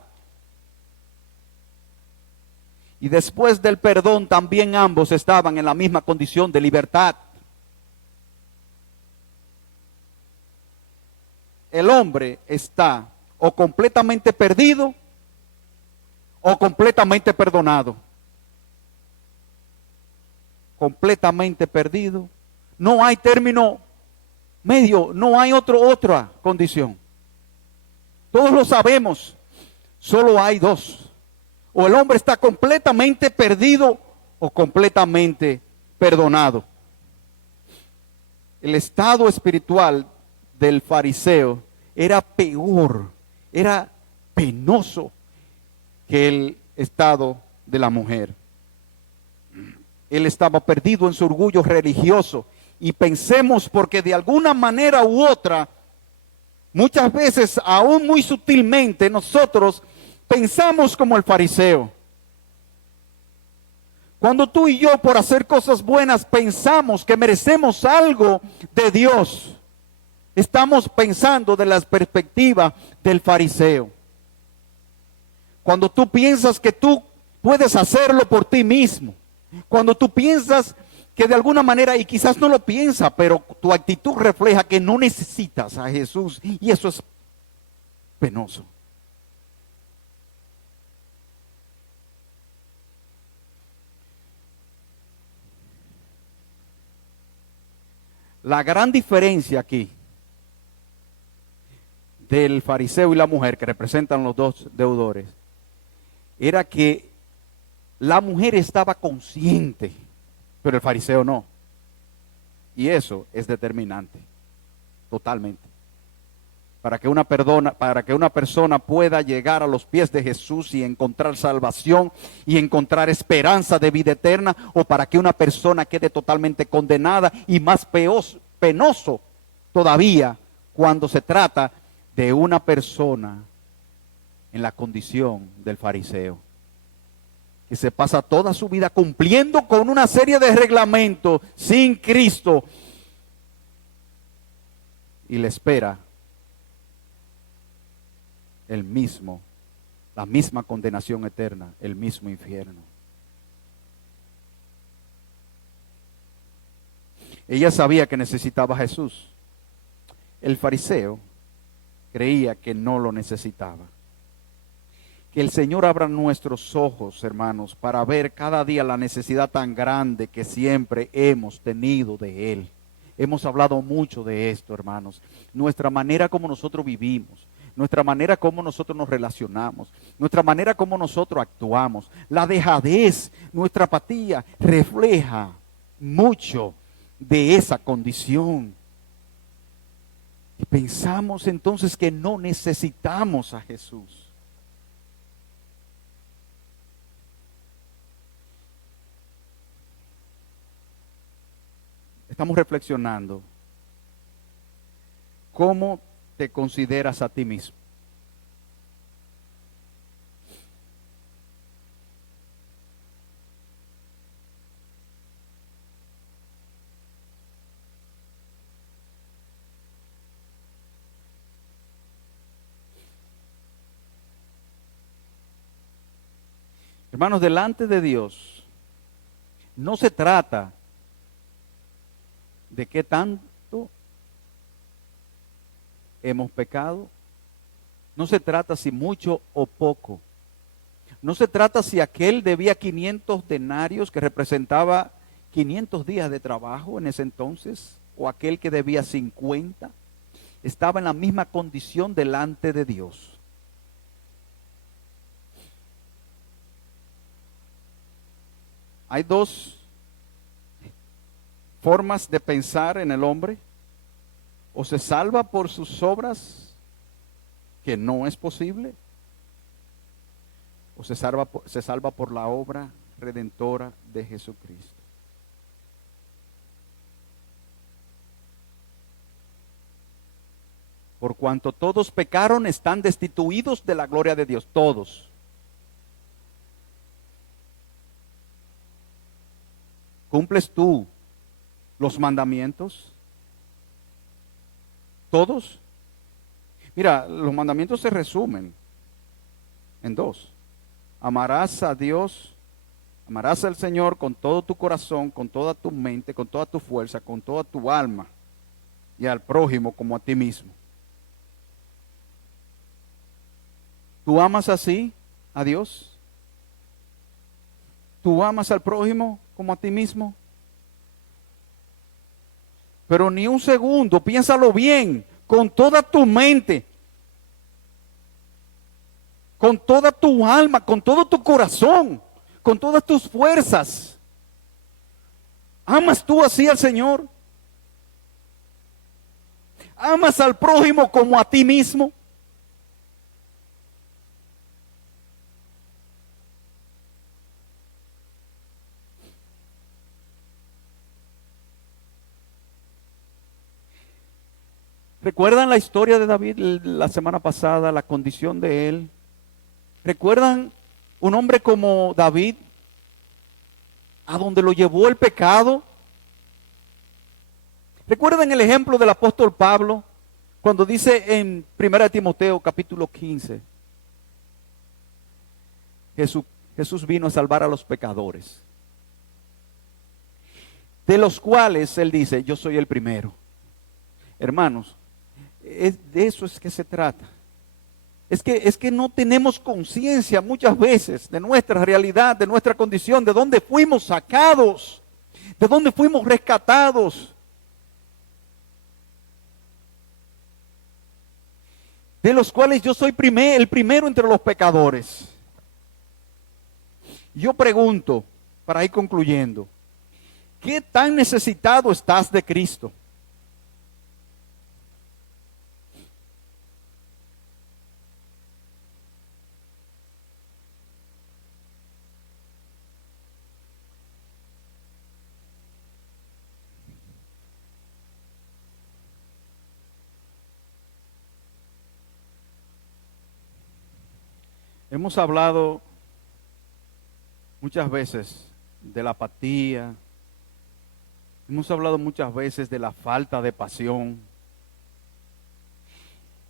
Y después del perdón también ambos estaban en la misma condición de libertad. El hombre está o completamente perdido o completamente perdonado. Completamente perdido. No hay término medio, no hay otra condición. Todos lo sabemos, solo hay dos. O el hombre está completamente perdido o completamente perdonado. El estado espiritual del fariseo era peor, era penoso que el estado de la mujer. Él estaba perdido en su orgullo religioso. Y pensemos, porque de alguna manera u otra, muchas veces, aún muy sutilmente, nosotros pensamos como el fariseo. Cuando tú y yo, por hacer cosas buenas, pensamos que merecemos algo de Dios, estamos pensando de la perspectiva del fariseo. Cuando tú piensas que tú puedes hacerlo por ti mismo, cuando tú piensas que de alguna manera, y quizás no lo piensas, pero tu actitud refleja que no necesitas a Jesús, y eso es penoso. La gran diferencia aquí del fariseo y la mujer, que representan los dos deudores, era que la mujer estaba consciente, pero el fariseo no. Y eso es determinante, totalmente. Para que una persona pueda llegar a los pies de Jesús y encontrar salvación y encontrar esperanza de vida eterna, o para que una persona quede totalmente condenada, y más penoso todavía cuando se trata de una persona en la condición del fariseo, que se pasa toda su vida cumpliendo con una serie de reglamentos sin Cristo, y le espera la misma condenación eterna, el mismo infierno. Ella sabía que necesitaba a Jesús. El fariseo creía que no lo necesitaba. Que el Señor abra nuestros ojos, hermanos, para ver cada día la necesidad tan grande que siempre hemos tenido de Él. Hemos hablado mucho de esto, hermanos. Nuestra manera como nosotros vivimos, nuestra manera como nosotros nos relacionamos, nuestra manera como nosotros actuamos, la dejadez, nuestra apatía, refleja mucho de esa condición. Y pensamos entonces que no necesitamos a Jesús. Estamos reflexionando. ¿Cómo te consideras a ti mismo? Hermanos, delante de Dios no se trata de qué tanto hemos pecado. No se trata si mucho o poco. No se trata si aquel debía 500 denarios, que representaba 500 días de trabajo en ese entonces, o aquel que debía 50. Estaba en la misma condición delante de Dios. Hay dos formas de pensar en el hombre. O se salva por sus obras, que no es posible, o se salva por la obra redentora de Jesucristo. Por cuanto todos pecaron, están destituidos de la gloria de Dios, todos. ¿Cumples tú los mandamientos? ¿Todos? Mira, los mandamientos se resumen en dos. Amarás a Dios, amarás al Señor con todo tu corazón, con toda tu mente, con toda tu fuerza, con toda tu alma, y al prójimo como a ti mismo. ¿Tú amas así a Dios? ¿Tú amas al prójimo como a ti mismo? Pero ni un segundo, piénsalo bien, con toda tu mente, con toda tu alma, con todo tu corazón, con todas tus fuerzas. ¿Amas tú así al Señor? ¿Amas al prójimo como a ti mismo? ¿Recuerdan la historia de David la semana pasada, la condición de él? ¿Recuerdan un hombre como David, a donde lo llevó el pecado? ¿Recuerdan el ejemplo del apóstol Pablo, cuando dice en 1 Timoteo capítulo 15, Jesús vino a salvar a los pecadores, de los cuales él dice, yo soy el primero? Hermanos, de eso es que se trata. Es que no tenemos conciencia muchas veces de nuestra realidad, de nuestra condición, de dónde fuimos sacados, de dónde fuimos rescatados, de los cuales yo soy el primero entre los pecadores. Yo pregunto, para ir concluyendo, ¿qué tan necesitado estás de Cristo? Hemos hablado muchas veces de la apatía, hemos hablado muchas veces de la falta de pasión.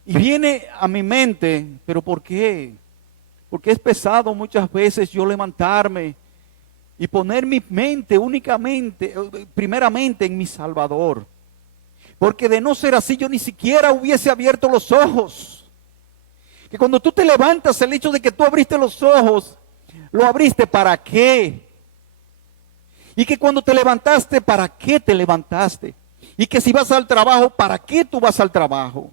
Y viene a mi mente, ¿pero por qué? Porque es pesado muchas veces yo levantarme y poner mi mente únicamente, primeramente en mi Salvador. Porque de no ser así yo ni siquiera hubiese abierto los ojos. Que cuando tú te levantas, el hecho de que tú abriste los ojos, ¿lo abriste para qué? Y que cuando te levantaste, ¿para qué te levantaste? Y que si vas al trabajo, ¿para qué tú vas al trabajo?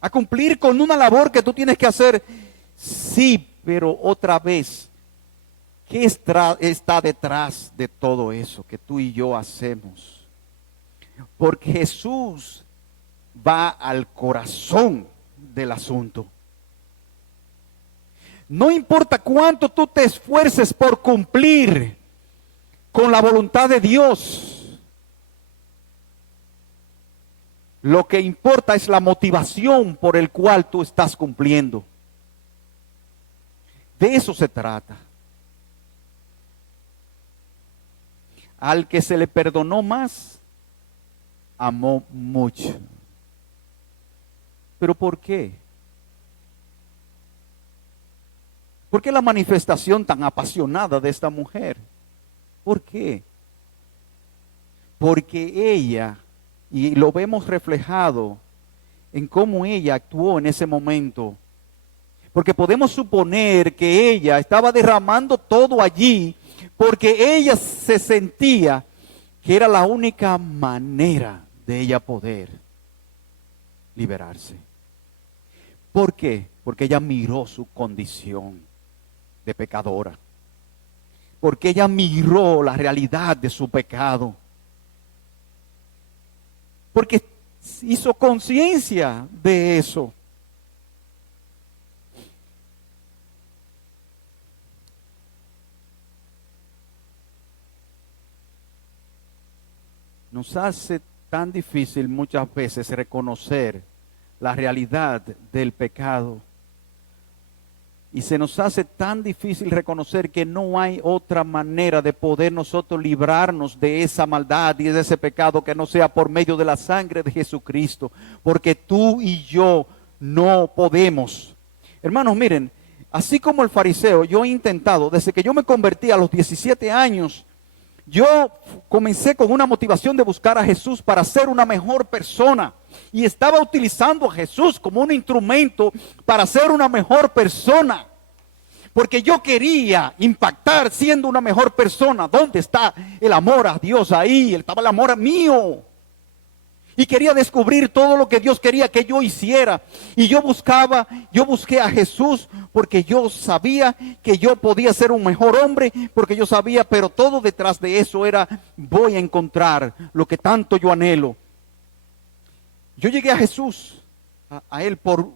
A cumplir con una labor que tú tienes que hacer. Sí, pero otra vez, ¿qué está detrás de todo eso que tú y yo hacemos? Porque Jesús va al corazón del asunto. No importa cuánto tú te esfuerces por cumplir con la voluntad de Dios, lo que importa es la motivación por el cual tú estás cumpliendo. De eso se trata. Al que se le perdonó más, amó mucho. ¿Pero por qué? ¿Por qué la manifestación tan apasionada de esta mujer? ¿Por qué? Porque ella, y lo vemos reflejado en cómo ella actuó en ese momento, porque podemos suponer que ella estaba derramando todo allí, porque ella se sentía que era la única manera de ella poder liberarse. ¿Por qué? Porque ella miró su condición de pecadora. Porque ella miró la realidad de su pecado. Porque hizo conciencia de eso. Nos hace tan difícil muchas veces reconocer la realidad del pecado. Y se nos hace tan difícil reconocer que no hay otra manera de poder nosotros librarnos de esa maldad y de ese pecado que no sea por medio de la sangre de Jesucristo. Porque tú y yo no podemos. Hermanos, miren, así como el fariseo, yo he intentado, desde que yo me convertí a los 17 años, yo comencé con una motivación de buscar a Jesús para ser una mejor persona. Y estaba utilizando a Jesús como un instrumento para ser una mejor persona. Porque yo quería impactar siendo una mejor persona. ¿Dónde está el amor a Dios ahí? Estaba el amor a mío. Y quería descubrir todo lo que Dios quería que yo hiciera. Y yo busqué a Jesús porque yo sabía que yo podía ser un mejor hombre, porque yo sabía, pero todo detrás de eso era, voy a encontrar lo que tanto yo anhelo. Yo llegué a Jesús, a Él por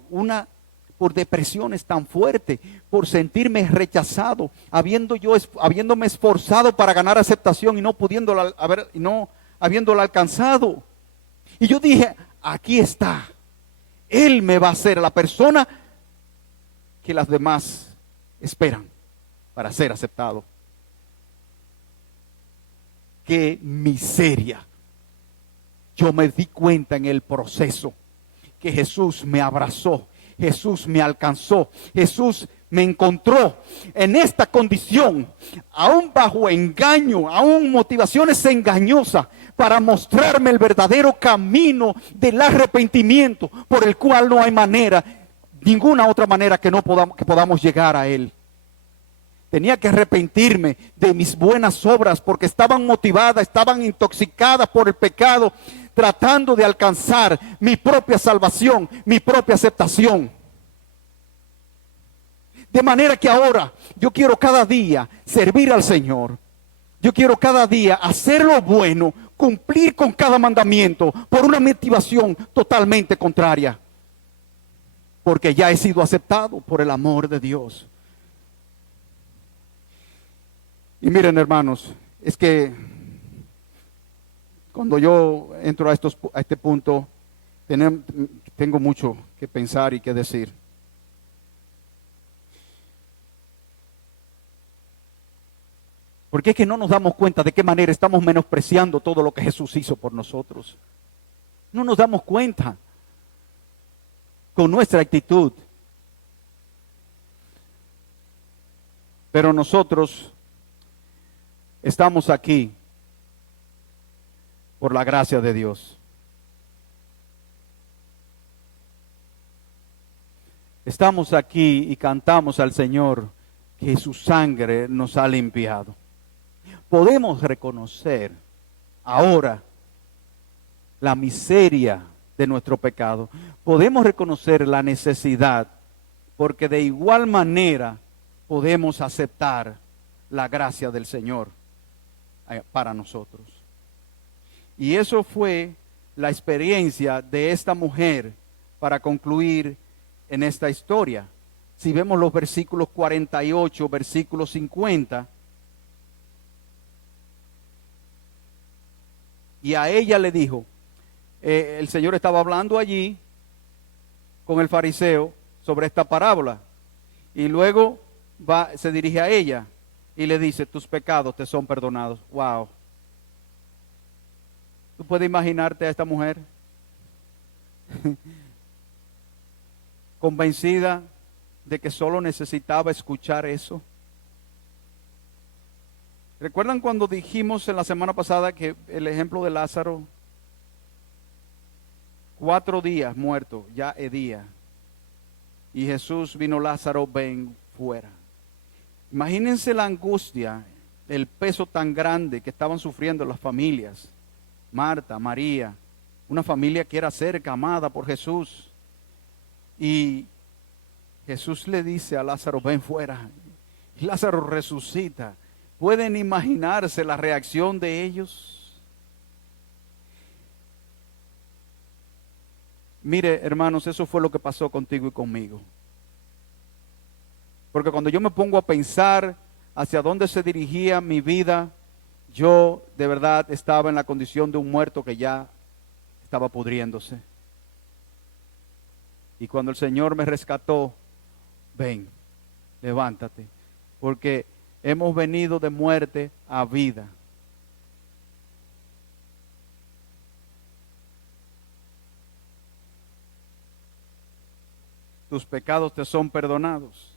depresiones tan fuertes, por sentirme rechazado, habiéndome esforzado para ganar aceptación y no habiéndola alcanzado. Y yo dije, aquí está. Él me va a ser la persona que las demás esperan para ser aceptado. Qué miseria. Yo me di cuenta en el proceso que Jesús me abrazó, Jesús me alcanzó, Jesús me encontró en esta condición, aún bajo engaño, aún motivaciones engañosas, para mostrarme el verdadero camino del arrepentimiento, por el cual no hay manera, ninguna otra manera que podamos llegar a Él. Tenía que arrepentirme de mis buenas obras porque estaban motivadas, estaban intoxicadas por el pecado, tratando de alcanzar mi propia salvación, mi propia aceptación. De manera que ahora yo quiero cada día servir al Señor. Yo quiero cada día hacer lo bueno, cumplir con cada mandamiento por una motivación totalmente contraria. Porque ya he sido aceptado por el amor de Dios. Y miren, hermanos, es que cuando yo entro a este punto, tengo mucho que pensar y que decir. Porque es que no nos damos cuenta de qué manera estamos menospreciando todo lo que Jesús hizo por nosotros. No nos damos cuenta con nuestra actitud. Pero nosotros estamos aquí por la gracia de Dios. Estamos aquí y cantamos al Señor que su sangre nos ha limpiado. Podemos reconocer ahora la miseria de nuestro pecado. Podemos reconocer la necesidad, porque de igual manera podemos aceptar la gracia del Señor para nosotros. Y eso fue la experiencia de esta mujer para concluir en esta historia. Si vemos los versículos 48, versículo 50, y a ella le dijo, el Señor estaba hablando allí con el fariseo sobre esta parábola, y luego se dirige a ella y le dice, tus pecados te son perdonados. Wow. ¿Tú puedes imaginarte a esta mujer? Convencida de que solo necesitaba escuchar eso. ¿Recuerdan cuando dijimos en la semana pasada que el ejemplo de Lázaro, 4 días muerto, ya hedía, y Jesús vino, Lázaro, ven fuera? Imagínense la angustia, el peso tan grande que estaban sufriendo las familias, Marta, María, una familia que era cerca, amada por Jesús, y Jesús le dice a Lázaro, ven fuera, y Lázaro resucita. ¿Pueden imaginarse la reacción de ellos? Mire, hermanos, eso fue lo que pasó contigo y conmigo. Porque cuando yo me pongo a pensar hacia dónde se dirigía mi vida, yo de verdad estaba en la condición de un muerto que ya estaba pudriéndose. Y cuando el Señor me rescató, ven, levántate, porque hemos venido de muerte a vida. Tus pecados te son perdonados.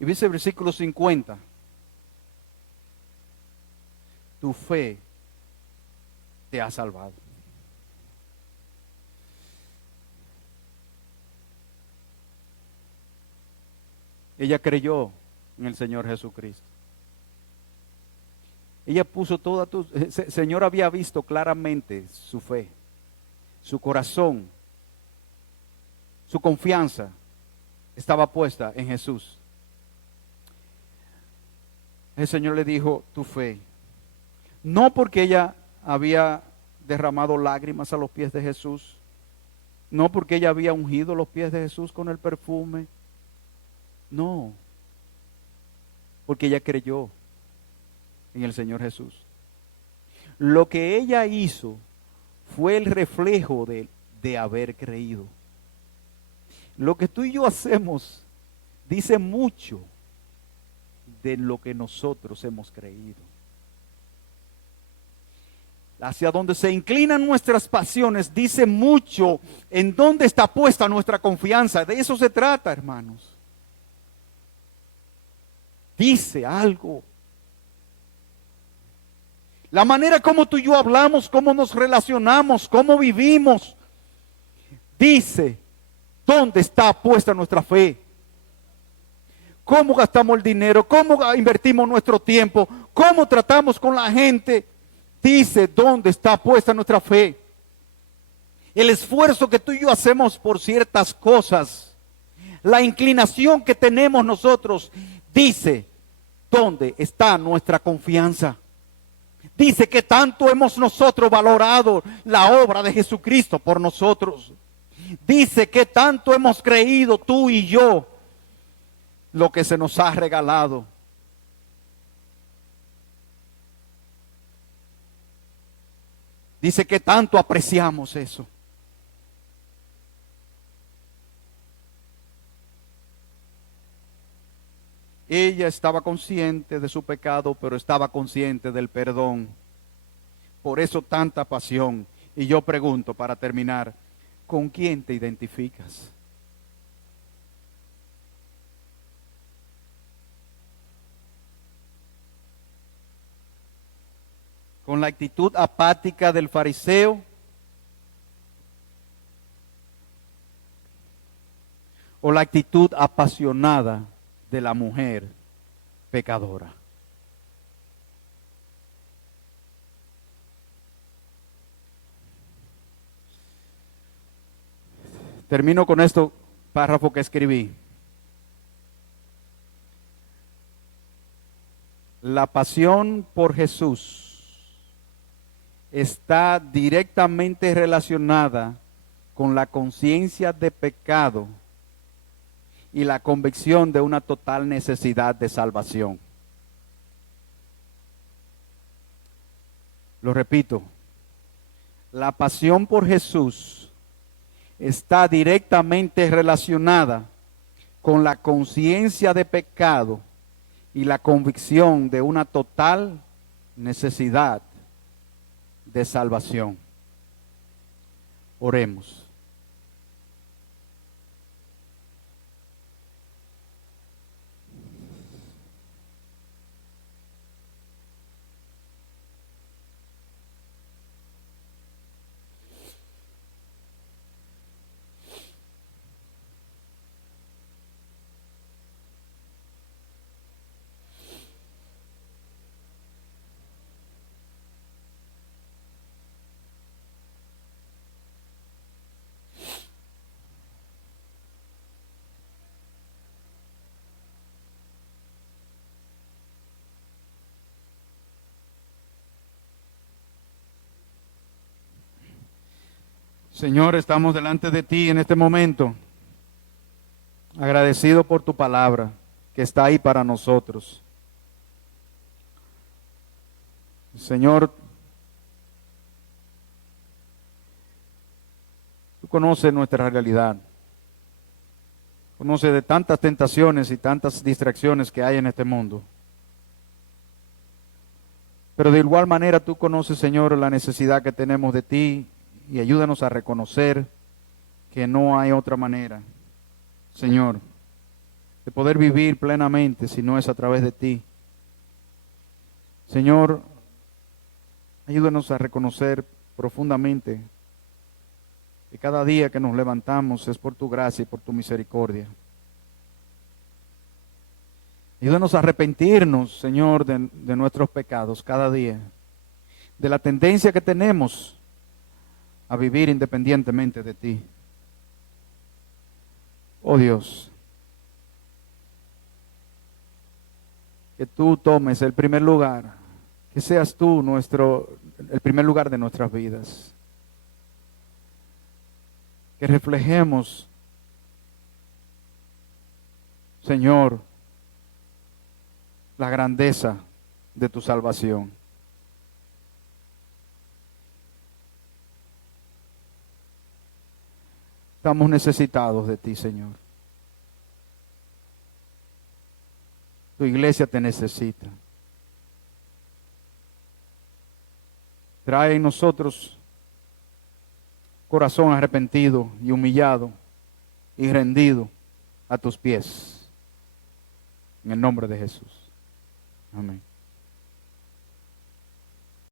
Y dice el versículo 50. Tu fe te ha salvado. Ella creyó en el Señor Jesucristo. Ella puso toda el Señor había visto claramente su fe, su corazón, su confianza estaba puesta en Jesús. El Señor le dijo, tu fe. No porque ella había derramado lágrimas a los pies de Jesús, no porque ella había ungido los pies de Jesús con el perfume, no, porque ella creyó en el Señor Jesús. Lo que ella hizo fue el reflejo de haber creído. Lo que tú y yo hacemos dice mucho de lo que nosotros hemos creído. Hacia donde se inclinan nuestras pasiones dice mucho en dónde está puesta nuestra confianza. De eso se trata, hermanos. Dice algo. La manera como tú y yo hablamos, cómo nos relacionamos, cómo vivimos, dice dónde está puesta nuestra fe. Cómo gastamos el dinero, cómo invertimos nuestro tiempo, cómo tratamos con la gente, dice dónde está puesta nuestra fe. El esfuerzo que tú y yo hacemos por ciertas cosas, la inclinación que tenemos nosotros, dice dónde está nuestra confianza. Dice que tanto hemos nosotros valorado la obra de Jesucristo por nosotros. Dice que tanto hemos creído tú y yo lo que se nos ha regalado. Dice que tanto apreciamos eso. Ella estaba consciente de su pecado, pero estaba consciente del perdón. Por eso tanta pasión. Y yo pregunto para terminar, ¿con quién te identificas? ¿Con la actitud apática del fariseo? ¿O la actitud apasionada de la mujer pecadora? Termino con este párrafo que escribí. La pasión por Jesús está directamente relacionada con la conciencia de pecado y la convicción de una total necesidad de salvación. Lo repito, la pasión por Jesús está directamente relacionada con la conciencia de pecado y la convicción de una total necesidad de salvación. Oremos. Señor, estamos delante de ti en este momento, agradecido por tu palabra que está ahí para nosotros. Señor, tú conoces nuestra realidad, conoces de tantas tentaciones y tantas distracciones que hay en este mundo. Pero de igual manera tú conoces, Señor, la necesidad que tenemos de ti y ayúdanos a reconocer que no hay otra manera, Señor, de poder vivir plenamente si no es a través de ti. Señor, ayúdanos a reconocer profundamente que cada día que nos levantamos es por tu gracia y por tu misericordia. Ayúdanos a arrepentirnos, Señor, de nuestros pecados cada día, de la tendencia que tenemos a vivir independientemente de ti. Oh Dios, que tú tomes el primer lugar, que seas tú el primer lugar de nuestras vidas. Que reflejemos, Señor, la grandeza de tu salvación. Estamos necesitados de ti, Señor. Tu iglesia te necesita. Trae en nosotros corazón arrepentido y humillado y rendido a tus pies. En el nombre de Jesús. Amén.